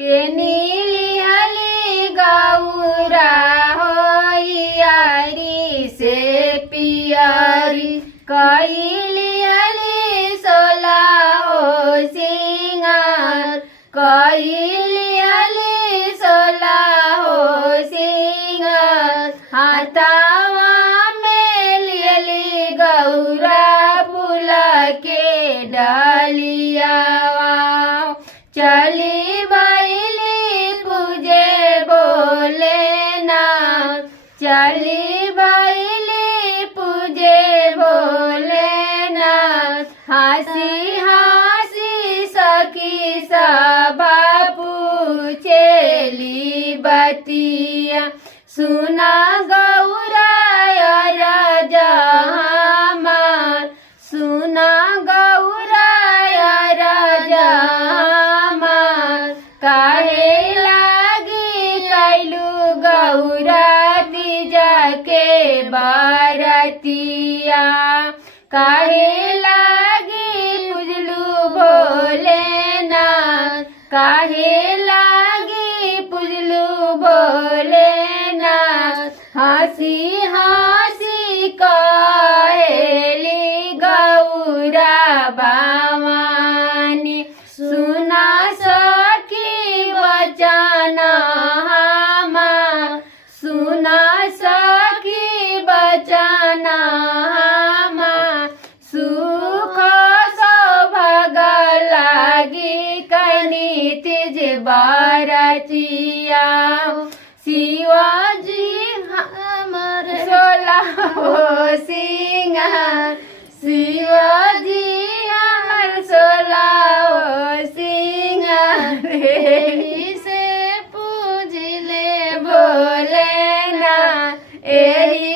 के नीली हली गौरा हो यारी से पियारी कैली हली सोला हो सिंगार कैली हली सोला हो सिंगार हाथावा में लियली गौरा फूला के डालियावा चली बैली पूजे बोले ना चली बैली पूजे बोले ना हंसी हंसी सखी सबा पूछेली बतिया सुना गौरा राजा हमार सुना गौरा राजा हमार काहे लागी कैलू गौरा तीजा के बारतिया काहे लागी पूजलू भोले ना काहे लागी पूजलू भोले ना हंसी हंसी कहेली गौरा भवानी सुना सखी बचना हमार सुना सखी बचना हमार सुख सौभाग्य लागी कनी तिज बारतिया शिवाजी हमर सोला हो सिंगार शिवाजी हमर सोला हो सिंगार से पूजले बोले ना एही